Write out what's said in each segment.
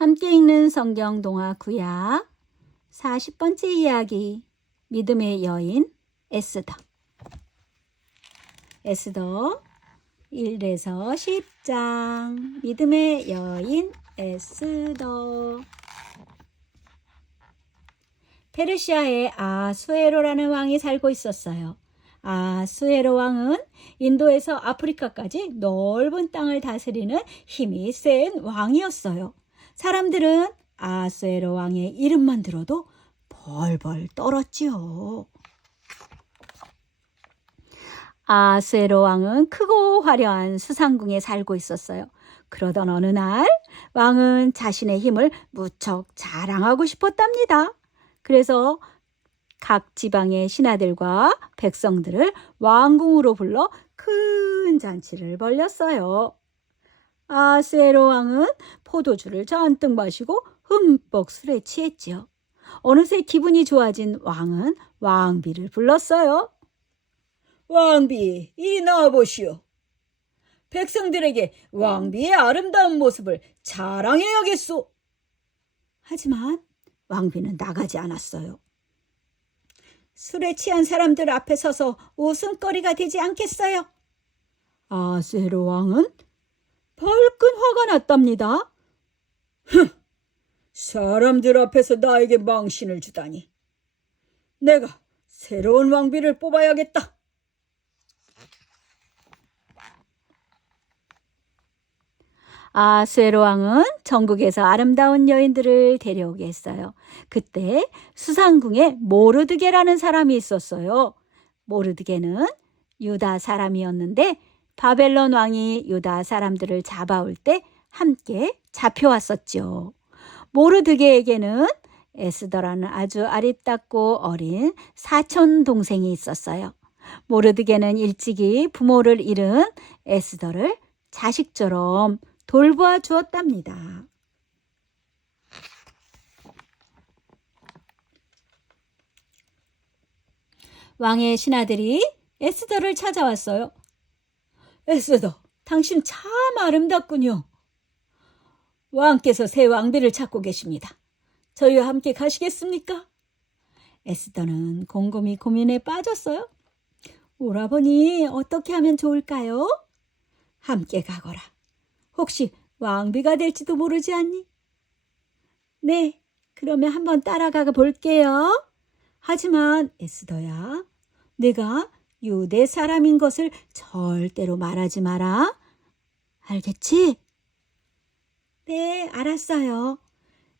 함께 읽는 성경 동화 구약 40번째 이야기 믿음의 여인 에스더. 에스더 1에서 10장 믿음의 여인 에스더. 페르시아에 아수에로라는 왕이 살고 있었어요. 아수에로 왕은 인도에서 아프리카까지 넓은 땅을 다스리는 힘이 센 왕이었어요. 사람들은 아수에로 왕의 이름만 들어도 벌벌 떨었지요. 아수에로 왕은 크고 화려한 수상궁에 살고 있었어요. 그러던 어느 날 왕은 자신의 힘을 무척 자랑하고 싶었답니다. 그래서 각 지방의 신하들과 백성들을 왕궁으로 불러 큰 잔치를 벌였어요. 아수에로 왕은 포도주를 잔뜩 마시고 흠뻑 술에 취했지요. 어느새 기분이 좋아진 왕은 왕비를 불렀어요. 왕비, 이리 나와보시오. 백성들에게 왕비의 아름다운 모습을 자랑해야겠소. 하지만 왕비는 나가지 않았어요. 술에 취한 사람들 앞에 서서 웃음거리가 되지 않겠어요? 아수에로 왕은 벌끈 화가 났답니다. 사람들 앞에서 나에게 망신을 주다니. 내가 새로운 왕비를 뽑아야겠다. 아수에로 왕은 전국에서 아름다운 여인들을 데려오게 했어요. 그때 수상궁에 모르드게라는 사람이 있었어요. 모르드게는 유다 사람이었는데 바벨론 왕이 유다 사람들을 잡아올 때 함께 잡혀왔었죠. 모르드게에게는 에스더라는 아주 아리따고 어린 사촌 동생이 있었어요. 모르드게는 일찍이 부모를 잃은 에스더를 자식처럼 돌보아 주었답니다. 왕의 신하들이 에스더를 찾아왔어요. 에스더, 당신 참 아름답군요. 왕께서 새 왕비를 찾고 계십니다. 저희와 함께 가시겠습니까? 에스더는 곰곰이 고민에 빠졌어요. 오라버니, 어떻게 하면 좋을까요? 함께 가거라. 혹시 왕비가 될지도 모르지 않니? 네, 그러면 한번 따라가 볼게요. 하지만 에스더야, 내가 유대 사람인 것을 절대로 말하지 마라. 알겠지? 네, 알았어요.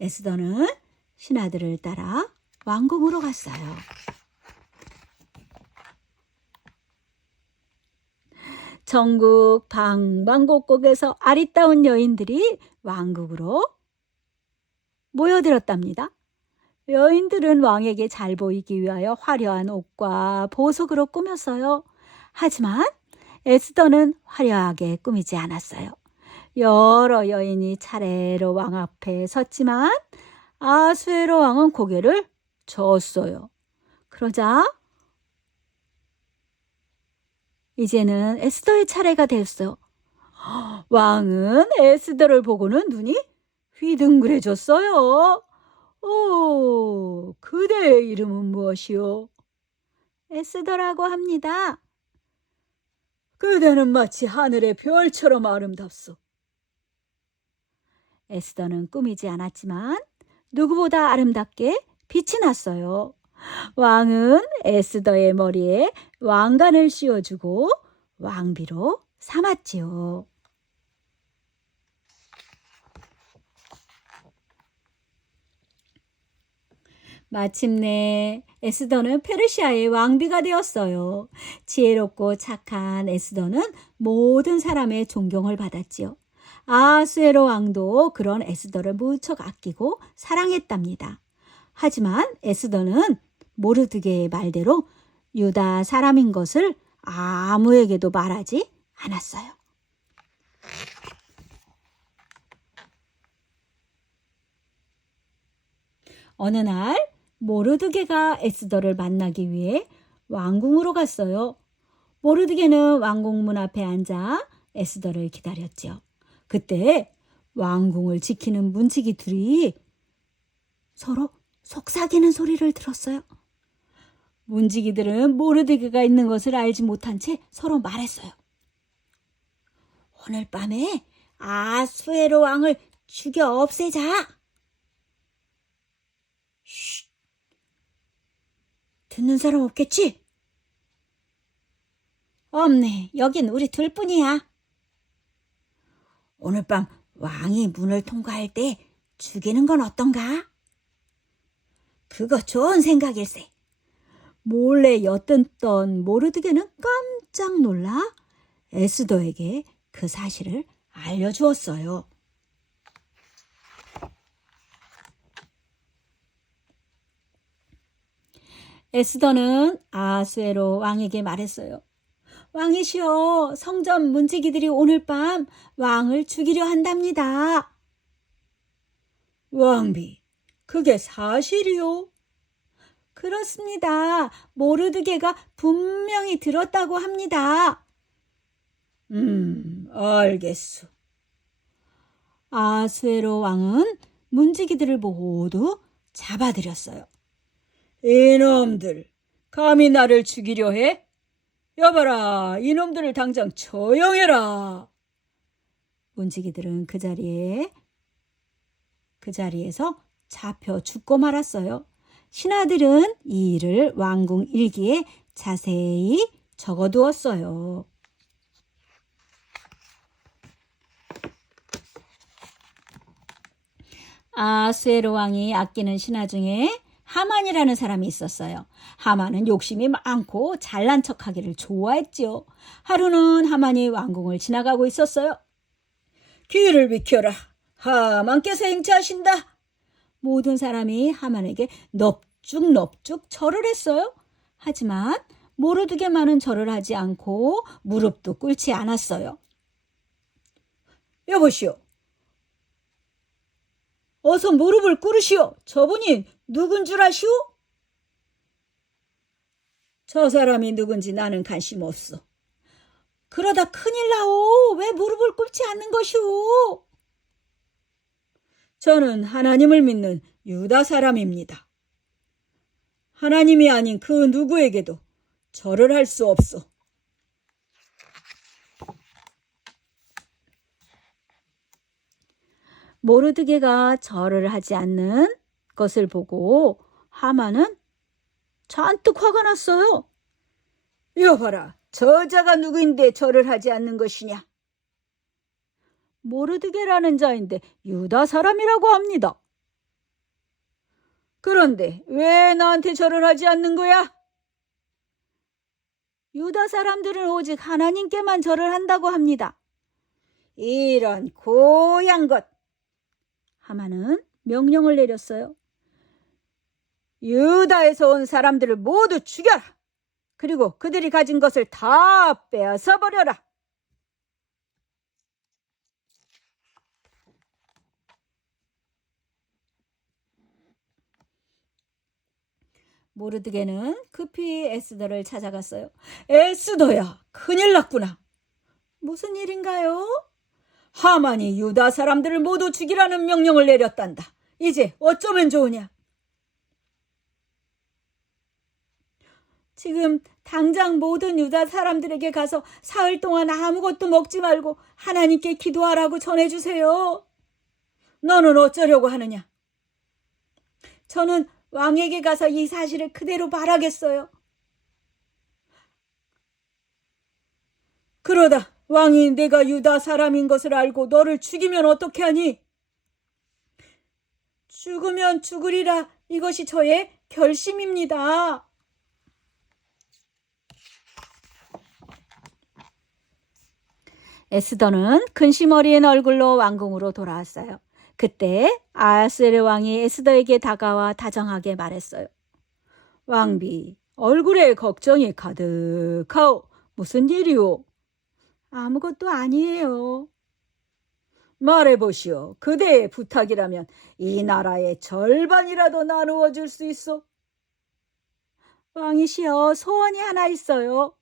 에스더는 신하들을 따라 왕궁으로 갔어요. 전국 방방곡곡에서 아리따운 여인들이 왕궁으로 모여들었답니다. 여인들은 왕에게 잘 보이기 위하여 화려한 옷과 보석으로 꾸몄어요. 하지만 에스더는 화려하게 꾸미지 않았어요. 여러 여인이 차례로 왕 앞에 섰지만 아수에로 왕은 고개를 젓어요. 그러자 이제는 에스더의 차례가 됐어요. 왕은 에스더를 보고는 눈이 휘둥그레졌어요. 오, 그대의 이름은 무엇이요? 에스더라고 합니다. 그대는 마치 하늘의 별처럼 아름답소. 에스더는 꾸미지 않았지만 누구보다 아름답게 빛이 났어요. 왕은 에스더의 머리에 왕관을 씌워주고 왕비로 삼았지요. 마침내 에스더는 페르시아의 왕비가 되었어요. 지혜롭고 착한 에스더는 모든 사람의 존경을 받았지요. 아수에로 왕도 그런 에스더를 무척 아끼고 사랑했답니다. 하지만 에스더는 모르드게의 말대로 유다 사람인 것을 아무에게도 말하지 않았어요. 어느 날 모르드게가 에스더를 만나기 위해 왕궁으로 갔어요. 모르드게는 왕궁문 앞에 앉아 에스더를 기다렸죠. 그때 왕궁을 지키는 문지기들이 서로 속삭이는 소리를 들었어요. 문지기들은 모르드게가 있는 것을 알지 못한 채 서로 말했어요. 오늘 밤에 아수에로 왕을 죽여 없애자. 쉿. 듣는 사람 없겠지? 없네. 여긴 우리 둘뿐이야. 오늘 밤 왕이 문을 통과할 때 죽이는 건 어떤가? 그거 좋은 생각일세. 몰래 엿듣던 모르드게는 깜짝 놀라 에스더에게 그 사실을 알려주었어요. 에스더는 아하수에로 왕에게 말했어요. 왕이시여, 성전 문지기들이 오늘 밤 왕을 죽이려 한답니다. 왕비, 그게 사실이요? 그렇습니다. 모르드게가 분명히 들었다고 합니다. 알겠소. 아하수에로 왕은 문지기들을 모두 잡아들였어요. 이놈들, 감히 나를 죽이려 해? 여봐라, 이놈들을 당장 처형해라. 문지기들은 그 자리에서 잡혀 죽고 말았어요. 신하들은 이 일을 왕궁 일기에 자세히 적어두었어요. 아하수에로 왕이 아끼는 신하 중에 하만이라는 사람이 있었어요. 하만은 욕심이 많고 잘난 척하기를 좋아했지요. 하루는 하만이 왕궁을 지나가고 있었어요. 길을 비켜라. 하만께서 행차하신다. 모든 사람이 하만에게 넙죽넙죽 절을 했어요. 하지만 모르드게만은 절을 하지 않고 무릎도 꿇지 않았어요. 여보시오. 어서 무릎을 꿇으시오. 저분이 누군 줄 아시오? 저 사람이 누군지 나는 관심 없어. 그러다 큰일 나오. 왜 무릎을 꿇지 않는 것이오? 저는 하나님을 믿는 유다 사람입니다. 하나님이 아닌 그 누구에게도 절을 할 수 없어. 모르드게가 절을 하지 않는 것을 보고 하만은 잔뜩 화가 났어요. 여봐라, 저자가 누구인데 절을 하지 않는 것이냐? 모르드게라는 자인데 유다 사람이라고 합니다. 그런데 왜 나한테 절을 하지 않는 거야? 유다 사람들은 오직 하나님께만 절을 한다고 합니다. 이런 고얀 것! 하만은 명령을 내렸어요. 유다에서 온 사람들을 모두 죽여라. 그리고 그들이 가진 것을 다 빼앗아 버려라. 모르드게는 급히 에스더를 찾아갔어요. 에스더야, 큰일 났구나. 무슨 일인가요? 하만이 유다 사람들을 모두 죽이라는 명령을 내렸단다. 이제 어쩌면 좋으냐? 지금 당장 모든 유다 사람들에게 가서 사흘 동안 아무것도 먹지 말고 하나님께 기도하라고 전해주세요. 너는 어쩌려고 하느냐? 저는 왕에게 가서 이 사실을 그대로 말하겠어요. 그러다 왕이 내가 유다 사람인 것을 알고 너를 죽이면 어떻게 하니? 죽으면 죽으리라. 이것이 저의 결심입니다. 에스더는 근심 어린 얼굴로 왕궁으로 돌아왔어요. 그때 아하수에로 왕이 에스더에게 다가와 다정하게 말했어요. 왕비, 얼굴에 걱정이 가득하오. 무슨 일이오? 아무것도 아니에요. 말해보시오. 그대의 부탁이라면 이 나라의 절반이라도 나누어 줄 수 있어? 왕이시여, 소원이 하나 있어요.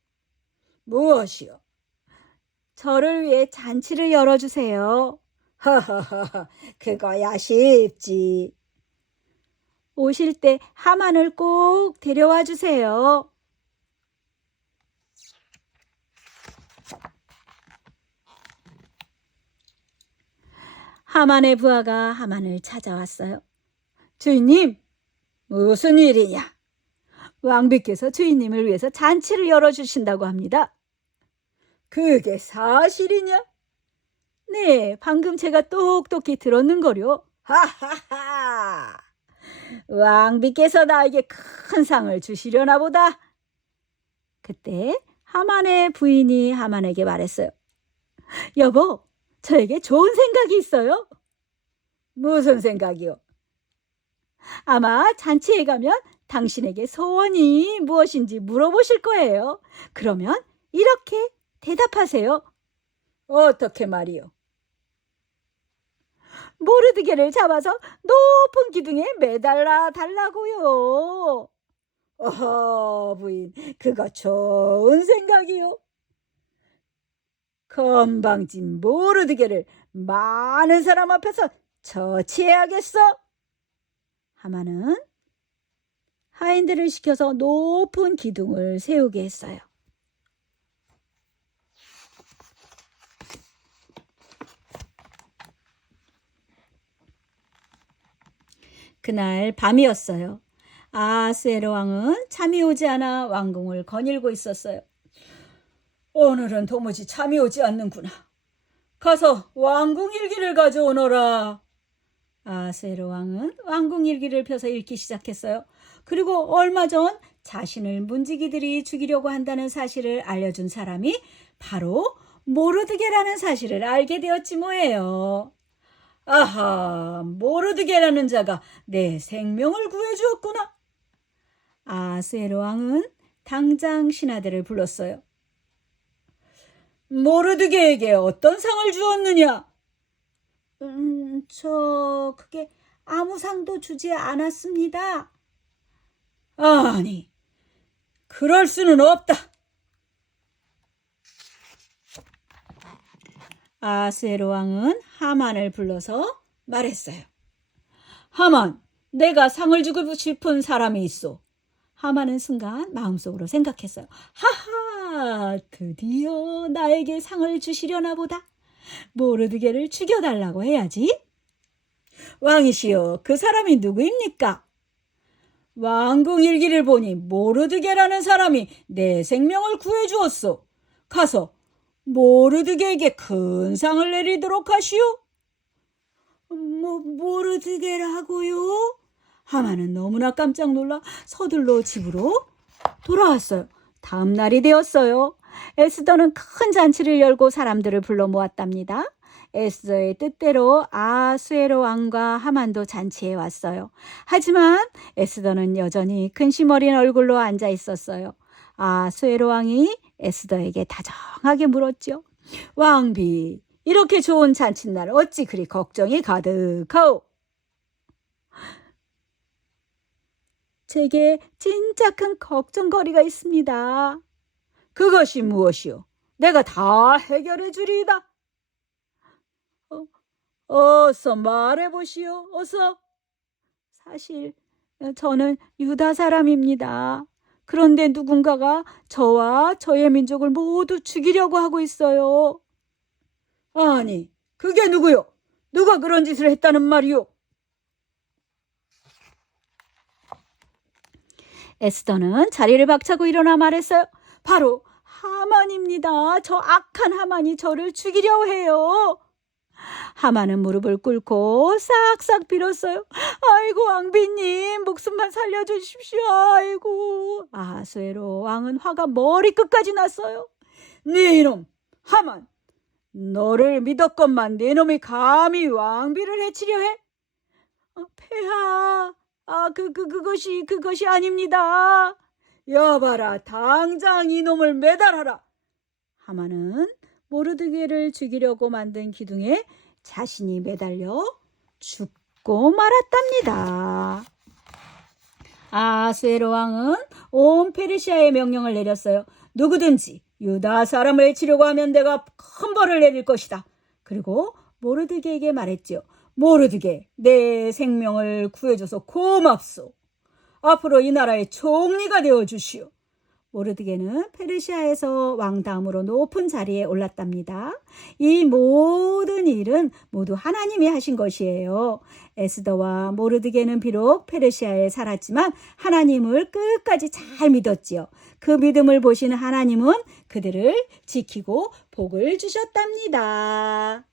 무엇이요? 저를 위해 잔치를 열어주세요. 허허허, 그거야 쉽지. 오실 때 하만을 꼭 데려와 주세요. 하만의 부하가 하만을 찾아왔어요. 주인님, 무슨 일이냐? 왕비께서 주인님을 위해서 잔치를 열어주신다고 합니다. 그게 사실이냐? 네, 방금 제가 똑똑히 들었는 거요. 하하하! 왕비께서 나에게 큰 상을 주시려나 보다. 그때 하만의 부인이 하만에게 말했어요. 여보, 저에게 좋은 생각이 있어요. 무슨 생각이요? 아마 잔치에 가면 당신에게 소원이 무엇인지 물어보실 거예요. 그러면 이렇게 대답하세요. 어떻게 말이요? 모르드게를 잡아서 높은 기둥에 매달아 달라고요. 어허, 부인, 그거 좋은 생각이요. 건방진 모르드게를 많은 사람 앞에서 처치해야겠어. 하만은 하인들을 시켜서 높은 기둥을 세우게 했어요. 그날 밤이었어요. 아하스에로 왕은 잠이 오지 않아 왕궁을 거닐고 있었어요. 오늘은 도무지 잠이 오지 않는구나. 가서 왕궁 일기를 가져오너라. 아하스에로 왕은 왕궁 일기를 펴서 읽기 시작했어요. 그리고 얼마 전 자신을 문지기들이 죽이려고 한다는 사실을 알려준 사람이 바로 모르드게라는 사실을 알게 되었지 뭐예요. 아하, 모르드게라는 자가 내 생명을 구해주었구나. 아하스에로 왕은 당장 신하들을 불렀어요. 모르드게에게 어떤 상을 주었느냐? 그게 아무 상도 주지 않았습니다. 아니, 그럴 수는 없다. 아하스에로 왕은 하만을 불러서 말했어요. 하만, 내가 상을 주고 싶은 사람이 있어. 하만은 순간 마음속으로 생각했어요. 하하, 드디어 나에게 상을 주시려나 보다. 모르드게를 죽여달라고 해야지. 왕이시여, 그 사람이 누구입니까? 왕궁 일기를 보니 모르드게라는 사람이 내 생명을 구해주었소. 가서 모르드게에게 큰 상을 내리도록 하시오. 모르드게라고요? 하만은 너무나 깜짝 놀라 서둘러 집으로 돌아왔어요. 다음 날이 되었어요. 에스더는 큰 잔치를 열고 사람들을 불러 모았답니다. 에스더의 뜻대로 아하수에로 왕과 하만도 잔치에 왔어요. 하지만 에스더는 여전히 근심 어린 얼굴로 앉아 있었어요. 아하수에로 왕이 에스더에게 다정하게 물었죠. 왕비, 이렇게 좋은 잔칫날 어찌 그리 걱정이 가득하오? 제게 진짜 큰 걱정거리가 있습니다. 그것이 무엇이오? 내가 다 해결해 주리이다. 어서 말해보시오. 어서. 사실 저는 유다 사람입니다. 그런데 누군가가 저와 저의 민족을 모두 죽이려고 하고 있어요. 아니, 그게 누구요? 누가 그런 짓을 했다는 말이오? 에스더는 자리를 박차고 일어나 말했어요. 바로 하만입니다. 저 악한 하만이 저를 죽이려 해요. 하만은 무릎을 꿇고 싹싹 빌었어요. 아이고 왕비님, 목숨만 살려주십시오. 아이고. 아하수에로 왕은 화가 머리끝까지 났어요. 네 이놈 하만, 너를 믿었건만 네 놈이 감히 왕비를 해치려 해? 폐하, 그것이 아닙니다. 여봐라, 당장 이놈을 매달아라. 하만은 모르드게를 죽이려고 만든 기둥에 자신이 매달려 죽고 말았답니다. 아하수에로 왕은 온 페르시아에 명령을 내렸어요. 누구든지 유다 사람을 해치려고 하면 내가 큰 벌을 내릴 것이다. 그리고 모르드게에게 말했지요. 모르드게, 내 생명을 구해줘서 고맙소. 앞으로 이 나라의 총리가 되어 주시오. 모르드게는 페르시아에서 왕다음으로 높은 자리에 올랐답니다. 이 모든 일은 모두 하나님이 하신 것이에요. 에스더와 모르드게는 비록 페르시아에 살았지만 하나님을 끝까지 잘 믿었지요. 그 믿음을 보시는 하나님은 그들을 지키고 복을 주셨답니다.